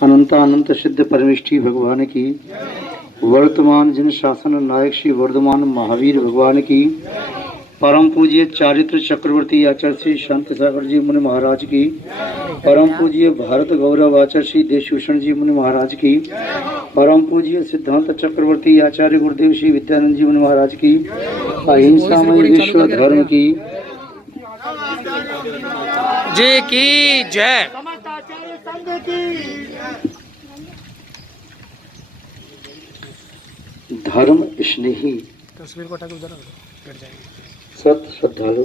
अनंत सिद्ध परमेष्ठी भगवान की, वर्तमान जन शासन नायक श्री वर्धमान महावीर भगवान की, परम पूज्य चारित्र चक्रवर्ती आचार्य श्री शांति सागर जी मुनि महाराज की, परम पूज्य भारत गौरव आचार्य श्री देशभूषण जी मुनि महाराज की, परम पूज्य सिद्धांत चक्रवर्ती आचार्य गुरुदेव श्री विद्यानंद जी मुनि महाराज की, अहिंसामय विश्व धर्म की जय की जय। धर्म स्नेही तस्वीर को हटा के उधर सत श्रद्धालु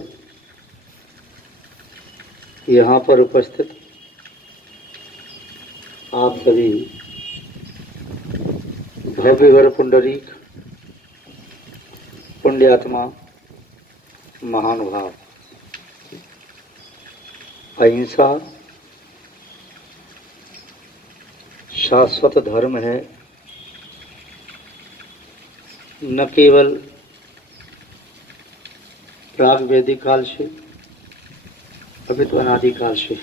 यहाँ पर उपस्थित आप सभी भव्यवर पुंडरीक पुण्यात्मा महानुभाव, अहिंसा शाश्वत धर्म है। न केवल प्राग वैदिक काल से अभी तो अनादिकाल से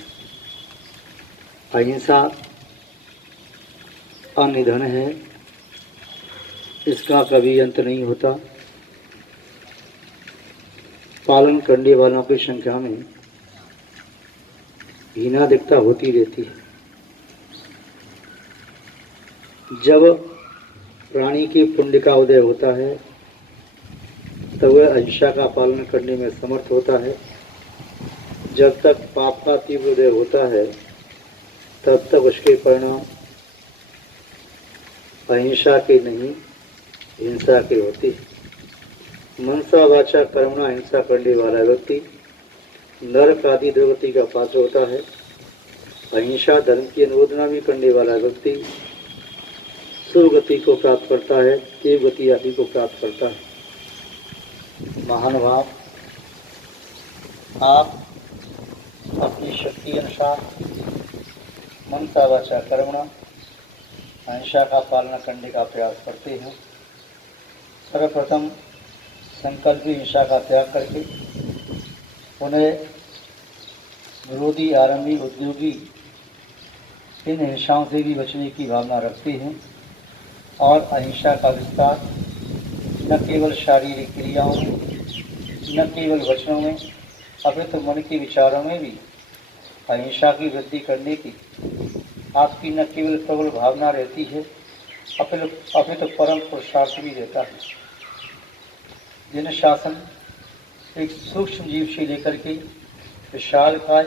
अहिंसा अनिधन है, इसका कभी अंत नहीं होता। पालन करने वालों की संख्या में हीनाधिकता होती रहती है। जब प्राणी के पुण्य का उदय होता है तब वह अहिंसा का पालन करने में समर्थ होता है। जब तक पाप का तीव्र उदय होता है तब तक उसके परिणाम अहिंसा के नहीं हिंसा के होते हैं। मनसा वाचा कर्मणा हिंसा करने वाला व्यक्ति नरक आदि दुर्गति का पात्र होता है। अहिंसा धर्म की अनुमोदना भी करने वाला व्यक्ति सुगति को प्राप्त करता है, देव गति आदि को प्राप्त करता है। महानुभाव, आप अपनी शक्ति अनुसार मनसा वाचा कर्मणा अहिंसा का पालन करने का प्रयास करते हैं। सर्वप्रथम संकल्प हिंसा का त्याग करके उन्हें विरोधी आरंभी उद्योगी इन हिंसाओं से भी बचने की भावना रखते हैं और अहिंसा का विस्तार न केवल शारीरिक क्रियाओं में, न केवल वचनों में, अपितु तो मन के विचारों में भी अहिंसा की वृद्धि करने की आपकी न केवल प्रबल भावना रहती है, अपितु तो परम पुरुषार्थ भी रहता है। जिन शासन एक सूक्ष्म जीव से लेकर के विशाल काय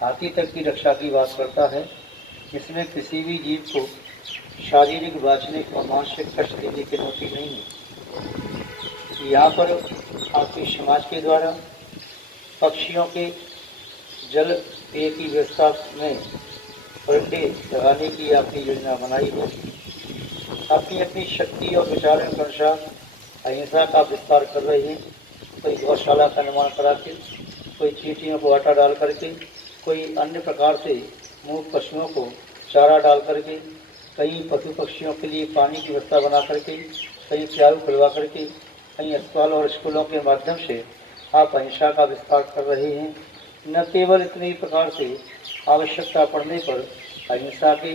हाथी तक की रक्षा की बात करता है, इसमें किसी भी जीव को शारीरिक वाचनिक और मानसिक कष्ट देने की अनुमति नहीं है। यहाँ पर आपके समाज के द्वारा पक्षियों के जल पेय की व्यवस्था में परिंदे लगाने की आपकी योजना बनाई है। अपनी अपनी शक्ति और विचार के अनुसार अहिंसा का विस्तार कर रहे हैं। कोई गौशाला का निर्माण करा के, कोई चींटियों को आटा डाल करके, कोई अन्य प्रकार से मूक पशुओं को चारा डाल करके, कई पशु पक्षियों के लिए पानी की व्यवस्था बना करके, कई प्याऊ खुलवा करके, कई अस्पताल और स्कूलों के माध्यम से आप अहिंसा का विस्तार कर रहे हैं। न केवल इतने ही प्रकार से आवश्यकता पड़ने पर अहिंसा के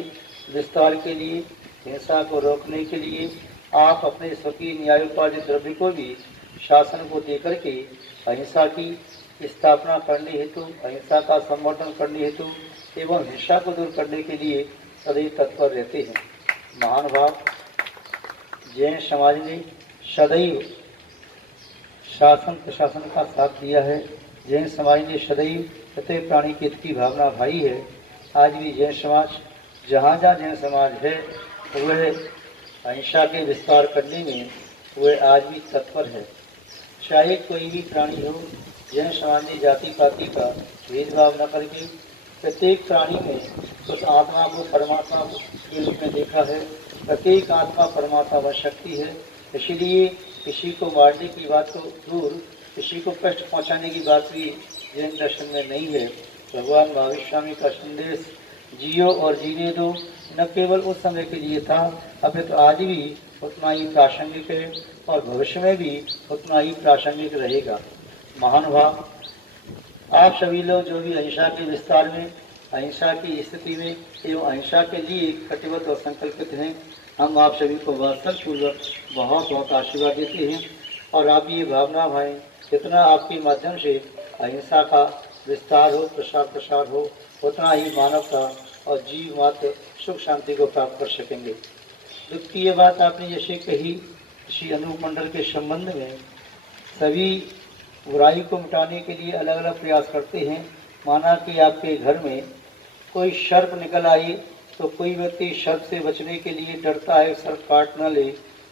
विस्तार के लिए, हिंसा को रोकने के लिए आप अपने स्वकीय न्यायोपार्जित द्रव्य को भी शासन को देकर के अहिंसा की स्थापना करने हेतु, अहिंसा का संवर्धन करने हेतु एवं हिंसा को दूर करने के लिए सदैव तत्पर रहते हैं। महानुभाव, जैन समाज ने सदैव शासन प्रशासन का साथ दिया है। जैन समाज ने सदैव प्रत्येक प्राणी के हित की भावना भाई है। आज भी जैन समाज जहाँ जहाँ जैन समाज है वह अहिंसा के विस्तार करने में वह आज भी तत्पर है। चाहे कोई भी प्राणी हो, जैन समाज ने जाति पाति का भेदभाव न करके प्रत्येक प्राणी में उस आत्मा को परमात्मा के रूप में देखा है। प्रत्येक आत्मा परमात्मा व शक्ति है। इसलिए किसी को मारने की बात को दूर, किसी को कष्ट पहुंचाने की बात भी जैन दर्शन में नहीं है। भगवान महावीर स्वामी का संदेश जियो और जीने दो न केवल उस समय के लिए था, अभी तो आज भी उतना ही प्रासंगिक है और भविष्य में भी उतना ही प्रासंगिक रहेगा। महानुभाव, आप सभी लोग जो भी अहिंसा के विस्तार में, अहिंसा की स्थिति में एवं अहिंसा के लिए कटिबद्ध और संकल्पित हैं। हम आप सभी को वात्सल पूर्वक बहुत बहुत आशीर्वाद देते हैं और आप ये भावना भाएं जितना आपके माध्यम से अहिंसा का विस्तार हो, प्रसार हो, उतना ही मानवता और जीव मात्र सुख शांति को प्राप्त कर सकेंगे। द्वितीय बात आपने जैसे कही श्री अनूप मंडल के संबंध में, सभी बुराई को मिटाने के लिए अलग अलग प्रयास करते हैं। माना कि आपके घर में कोई सर्प निकल आई तो कोई व्यक्ति सर्प से बचने के लिए डरता है, सर्प काट न ले,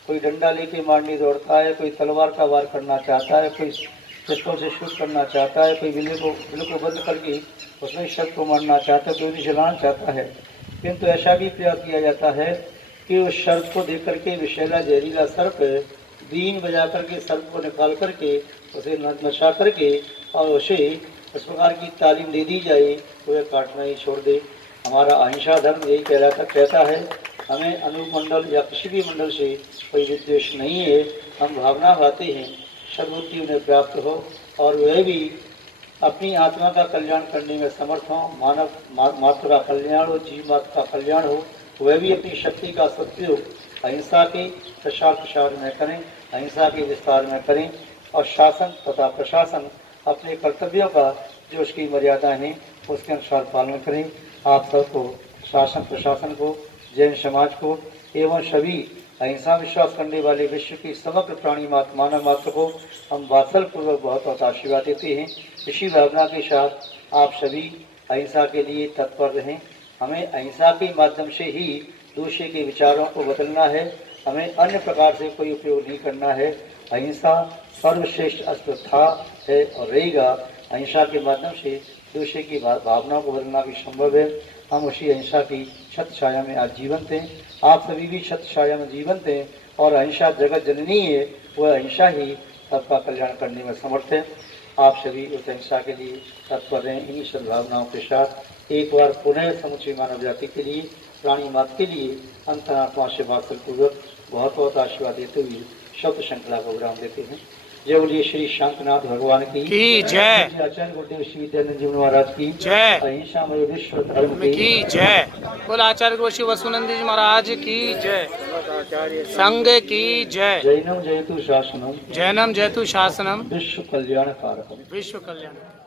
कोई डंडा लेके मारने दौड़ता है, कोई तलवार का वार करना चाहता है, कोई पिस्तौल से शूट करना चाहता है, कोई बिल्ली को बंद करके उसमें सर्प को मारना चाहता है, कोई भी जलाना चाहता है। किंतु ऐसा भी प्रयास किया जाता है कि उस सर्प को देख करके विषैला जहरीला सर्प बीन बजा करके सर्प को निकाल करके उसे नशा करके और उसे इस प्रकार की तालीम दे दी जाए तो वह काटना ही छोड़ दे। हमारा अहिंसा धर्म यही कहता है। हमें अनूप मंडल या किसी भी मंडल से कोई विद्वेष नहीं है। हम भावना भाते हैं सद्बुद्धि उन्हें प्राप्त हो और वह भी अपनी आत्मा का कल्याण करने में समर्थ हों, मानव मात्र का कल्याण हो, जीव मात्र का कल्याण हो, वह भी अपनी शक्ति का सदुपयोग अहिंसा के प्रसार में करें, अहिंसा के विस्तार में करें और शासन तथा प्रशासन अपने कर्तव्यों का जो उसकी मर्यादा है उसके अनुसार पालन करें। आप सबको, शासन प्रशासन को, जैन समाज को एवं सभी अहिंसा विश्वास करने वाले विश्व की समग्र प्राणी मानव मात्र को हम वात्सल पूर्वक बहुत बहुत आशीर्वाद देते हैं। इसी भावना के साथ आप सभी अहिंसा के लिए तत्पर रहें। हमें अहिंसा के माध्यम से ही दूसरे के विचारों को बदलना है। हमें अन्य प्रकार से कोई उपयोग नहीं करना है। अहिंसा सर्वश्रेष्ठ अस्त्र था, है और रहेगा। अहिंसा के माध्यम से दूसरे की भावनाओं को बदलना भी संभव है। हम उसी अहिंसा की छत्र छाया में आज जीवंत हैं। आप सभी भी छत्र छाया में जीवंत हैं और अहिंसा जगत जननी है। वह अहिंसा ही सबका कल्याण करने में समर्थ है। आप सभी उस अहिंसा के लिए तत्पर रहें। इन्हीं सद्भावनाओं के साथ एक बार पुनः समुची मानव जाति के लिए, प्राणी मात्र के लिए अंतरात्मा से वात्सल पूर्वक बहुत बहुत आशीर्वाद देते हुए शब्द श्रृंखला को विराम देते हैं। जय बोलिए श्री शांतनाथ भगवान की जय। आचार्य गुरुदेव श्री विद्यानंद जी महाराज की जय। अहिंसा मय विश्व धर्म की जय। बोल आचार्य गुरु वसुनंद जी महाराज की जय। संघ की जय। जैनम जयतु शासनम, जैनम जयतु शासनम, विश्व कल्याण कारकम। विश्व कल्याण।